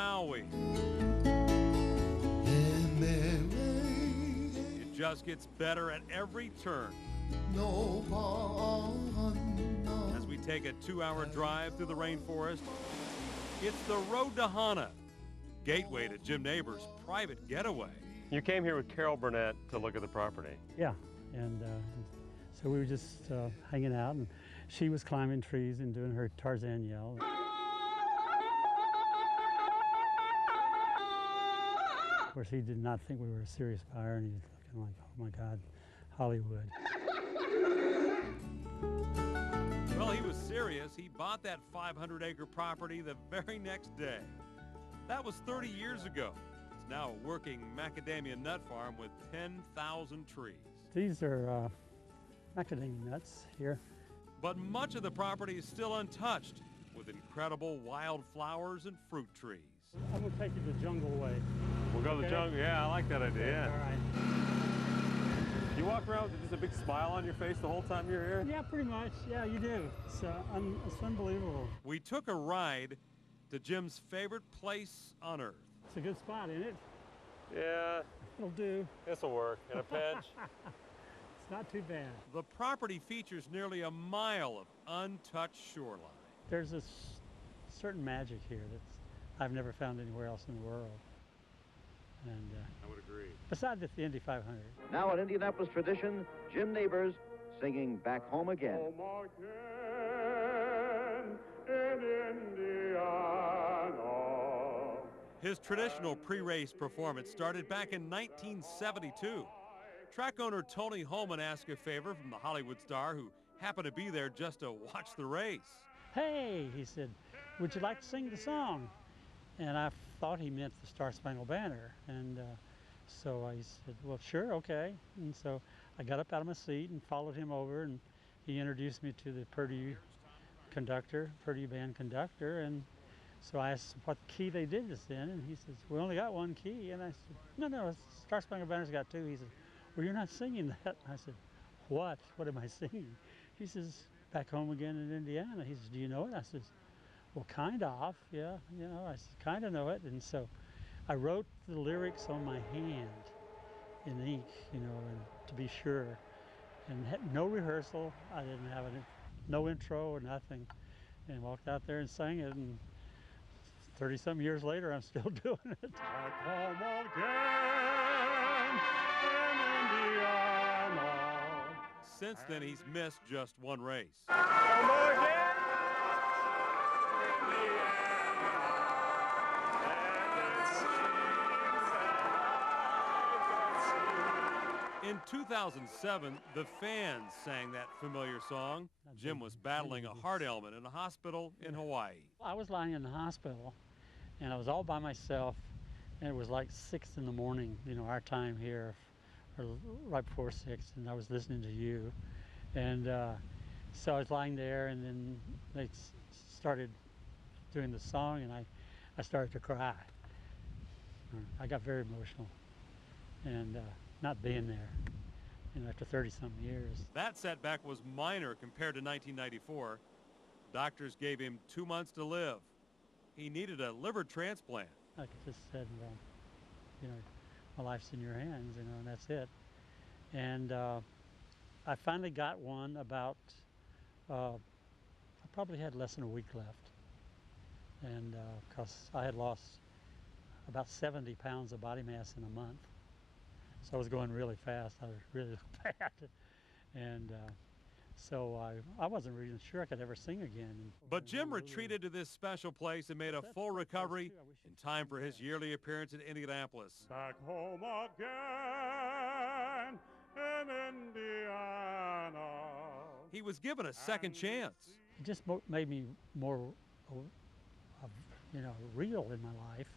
Maui. It just gets better at every turn. As we take a 2-hour drive through the rainforest, it's the Road to Hana, gateway to Jim Neighbors' private getaway. You came here with Carol Burnett to look at the property. Yeah, and so we were just hanging out, and she was climbing trees and doing her Tarzan yell. Of course, he did not think we were a serious buyer, and he was looking like, oh my God, Hollywood. Well, he was serious. He bought that 500-acre property the very next day. That was 30 years ago. It's now a working macadamia nut farm with 10,000 trees. These are macadamia nuts here. But much of the property is still untouched, with incredible wildflowers and fruit trees. I'm going to take you the jungle way. We'll go to the jungle. Yeah, I like that idea. All right. You walk around with just a big smile on your face the whole time you're here? Yeah, pretty much. Yeah, you do. It's unbelievable. We took a ride to Jim's favorite place on earth. It's a good spot, isn't it? Yeah. It'll do. This'll work. In a pinch. It's not too bad. The property features nearly a mile of untouched shoreline. There's this certain magic here that I've never found anywhere else in the world. And I would agree. besides the Indy 500. Now, an Indianapolis tradition, Jim Neighbors singing Back Home Again. Home again in Indiana. His traditional pre-race performance started back in 1972. Track owner Tony Holman asked a favor from the Hollywood star who happened to be there just to watch the race. Hey, he said, would you like to sing the song? And I thought he meant the Star Spangled Banner. And so I said, well, sure, okay. And so I got up out of my seat and followed him over, and he introduced me to the Purdue band conductor. And so I asked him what key they did this in, and he says, we only got one key. And I said, no, Star Spangled Banner's got two. He said, well, you're not singing that. And I said, what? What am I singing? He says, Back Home Again in Indiana. He says, do you know it? I said, well, kind of, yeah, you know, I kind of know it. And so I wrote the lyrics on my hand in ink, you know, and to be sure. And had no rehearsal. I didn't have no intro or nothing. And walked out there and sang it. And 30-some years later, I'm still doing it. Back home again in Indiana. Since then, he's missed just one race. Home again. In 2007, the fans sang that familiar song. Jim was battling a heart ailment in a hospital in Hawaii. I was lying in the hospital, and I was all by myself, and it was like 6 in the morning, you know, our time here, or right before 6, and I was listening to you. And so I was lying there, and then they started doing the song, and I started to cry. I got very emotional, and not being there, you know, after 30-something years. That setback was minor compared to 1994. Doctors gave him 2 months to live. He needed a liver transplant. I just said, well, you know, my life's in your hands, you know, and that's it. And I finally got one about, I probably had less than a week left. And because I had lost about 70 pounds of body mass in a month. So I was going really fast. I was really bad. And so I wasn't really sure I could ever sing again. But Jim retreated to this special place and made a full recovery in time for his yearly appearance in Indianapolis. Back home again in Indiana. He was given a second chance. It just made me more, you know, real in my life.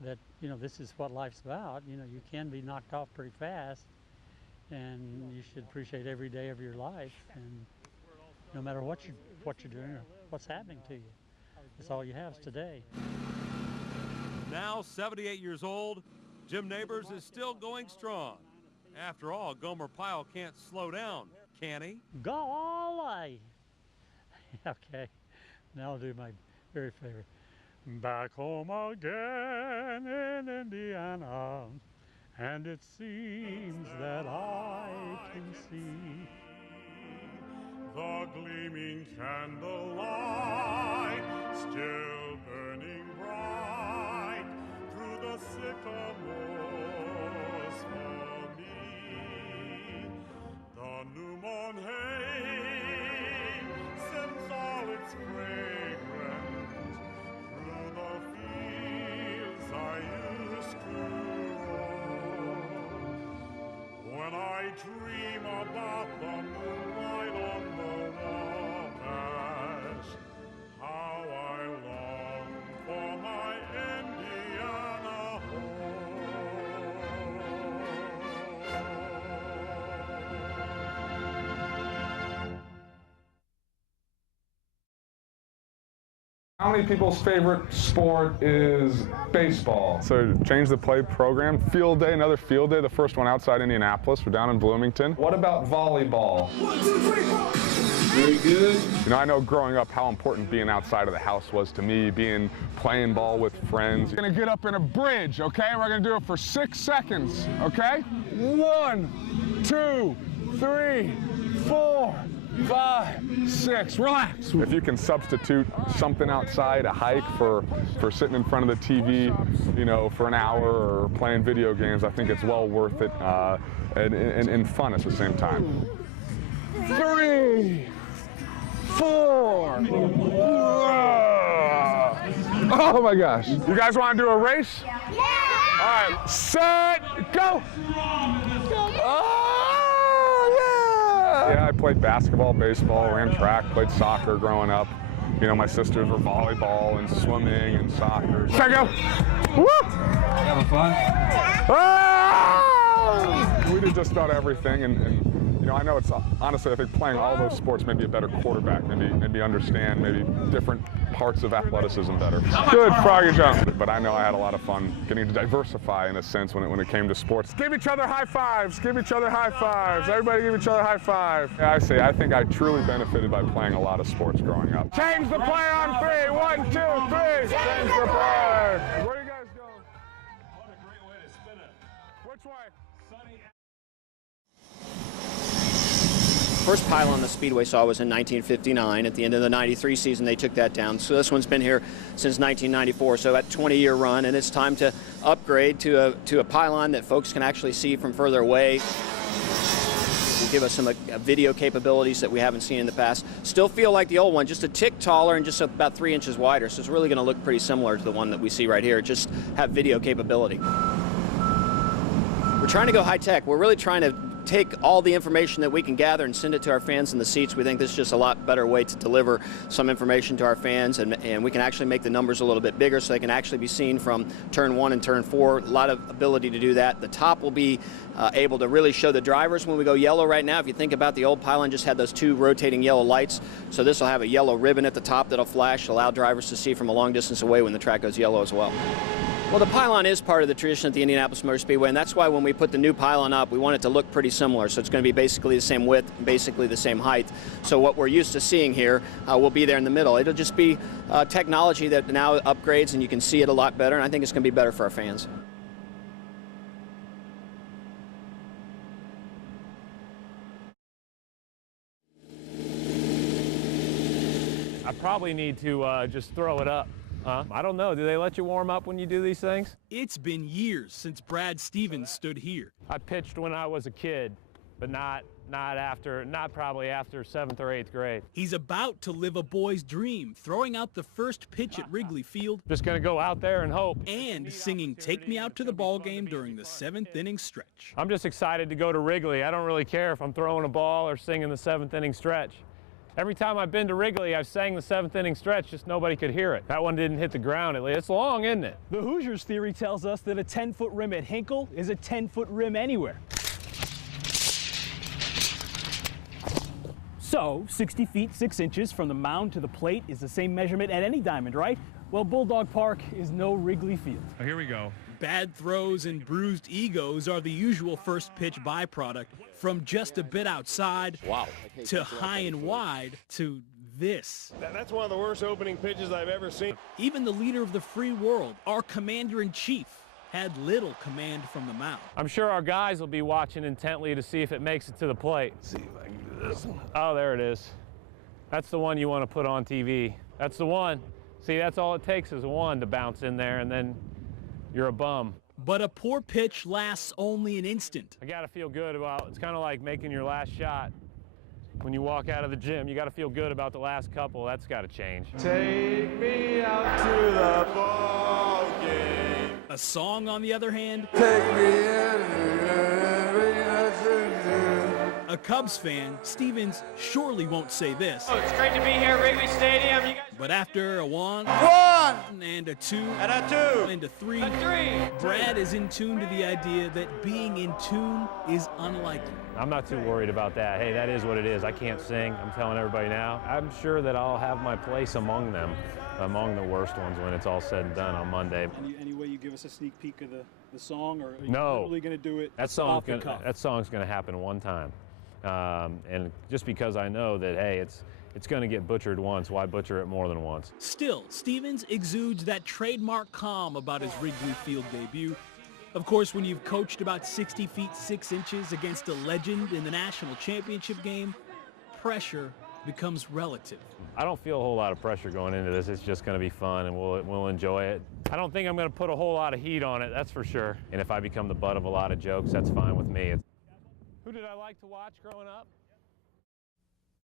That, you know, this is what life's about. You know, you can be knocked off pretty fast, and you should appreciate every day of your life, and no matter what you're doing or what's happening to you. That's all you have is today. Now 78 years old, Jim Neighbors is still going strong. After all, Gomer Pyle can't slow down, can he? Golly! Okay, now I'll do my very favorite. back home again in Indiana, and it seems that I can see the gleaming candlelight still burning bright through the sycamores for me. The new mown hay sends all its fragrance through the fields I used to roam. When I dream about the moonlight on the Wabash, how I long for my Indiana How many people's favorite sport is baseball? So change the play program. Field day, another field day, the first one outside Indianapolis. We're down in Bloomington. What about volleyball? 1, 2, 3, 4. Very good. You know, I know growing up how important being outside of the house was to me, playing ball with friends. We're gonna get up in a bridge, okay? We're gonna do it for 6 seconds, okay? 1, 2, 3, 4, 5, 6, relax. If you can substitute something outside, a hike for sitting in front of the TV, you know, for an hour or playing video games, I think it's well worth it and fun at the same time. 3, 4. Oh my gosh. You guys want to do a race? Yeah. All right, set, go. Yeah, I played basketball, baseball, ran track, played soccer growing up. You know, my sisters were volleyball and swimming and soccer. Check go! Woo! Having fun? Ah! We did just about everything, and you know, I know it's honestly, I think playing all those sports made me a better quarterback, maybe understand maybe different parts of athleticism better. Good froggy jump. But I know I had a lot of fun getting to diversify in a sense when it came to sports. Give each other high fives. Give each other high fives. Everybody give each other a high five. Yeah, I think I truly benefited by playing a lot of sports growing up. Change the play on 3. 1, 2, 3. Change the play. Where are you guys going? What a great way to spin it. Which way? Sunny. First pylon the Speedway saw was in 1959. At the end of the 93 season, they took that down. So this one's been here since 1994, so that 20-year run, and it's time to upgrade to a pylon that folks can actually see from further away. Will give us some video capabilities that we haven't seen in the past. Still feel like the old one, just a tick taller and just about 3 inches wider, so it's really going to look pretty similar to the one that we see right here, just have video capability. We're trying to go high tech. We're really trying to take all the information that we can gather and send it to our fans in the seats. We think this is just a lot better way to deliver some information to our fans, and we can actually make the numbers a little bit bigger so they can actually be seen from turn 1 and turn 4. A lot of ability to do that. The top will be able to really show the drivers when we go yellow right now. If you think about the old pylon, just had those 2 rotating yellow lights. So this will have a yellow ribbon at the top that'll flash, allow drivers to see from a long distance away when the track goes yellow as well. Well, the pylon is part of the tradition at the Indianapolis Motor Speedway, and that's why when we put the new pylon up, we want it to look pretty similar. So it's going to be basically the same width, basically the same height. So what we're used to seeing here will be there in the middle. It'll just be technology that now upgrades, and you can see it a lot better, and I think it's going to be better for our fans. I probably need to just throw it up. I don't know. Do they let you warm up when you do these things? It's been years since Brad Stevens stood here. I pitched when I was a kid, but not probably after 7th or 8th grade. He's about to live a boy's dream, throwing out the first pitch at Wrigley Field. Just gonna go out there and hope. And singing "Take Me Out to the Ball Game" during the 7th inning stretch. I'm just excited to go to Wrigley. I don't really care if I'm throwing a ball or singing the 7th inning stretch. Every time I've been to Wrigley, I've sang the 7th inning stretch, just nobody could hear it. That one didn't hit the ground, at least. It's long, isn't it? The Hoosiers theory tells us that a 10-foot rim at Hinkle is a 10-foot rim anywhere. So, 60 feet 6 inches from the mound to the plate is the same measurement at any diamond, right? Well, Bulldog Park is no Wrigley Field. Oh, here we go. Bad throws and bruised egos are the usual first pitch byproduct, from just a bit outside to high and wide to this. That's one of the worst opening pitches I've ever seen. Even the leader of the free world, our commander-in-chief, had little command from the mound. I'm sure our guys will be watching intently to see if it makes it to the plate. Let's see if I can do this one. Oh, there it is. That's the one you want to put on TV. That's the one. See, that's all it takes is one to bounce in there, and then you're a bum. But a poor pitch lasts only an instant. I gotta feel good about, it's kind of like making your last shot. When you walk out of the gym, you gotta feel good about the last couple. That's gotta change. Take me out to the ball game. A song, on the other hand, Take me in. a Cubs fan, Stevens surely won't say this. Oh, it's great to be here at Wrigley Stadium. You guys... But after a one, and a two, and a three, Brad is in tune to the idea that being in tune is unlikely. I'm not too worried about that. Hey, that is what it is. I can't sing. I'm telling everybody now. I'm sure that I'll have my place among them, among the worst ones when it's all said and done on Monday. Any way you give us a sneak peek of the song, or are you No. really going to do it That song's going to happen one time. And just because I know that, hey, it's going to get butchered once, why butcher it more than once? Still, Stevens exudes that trademark calm about his Wrigley Field debut. Of course, when you've coached about 60 feet 6 inches against a legend in the national championship game, pressure becomes relative. I don't feel a whole lot of pressure going into this. It's just going to be fun, and we'll enjoy it. I don't think I'm going to put a whole lot of heat on it, that's for sure. And if I become the butt of a lot of jokes, that's fine with me. Who did I like to watch growing up?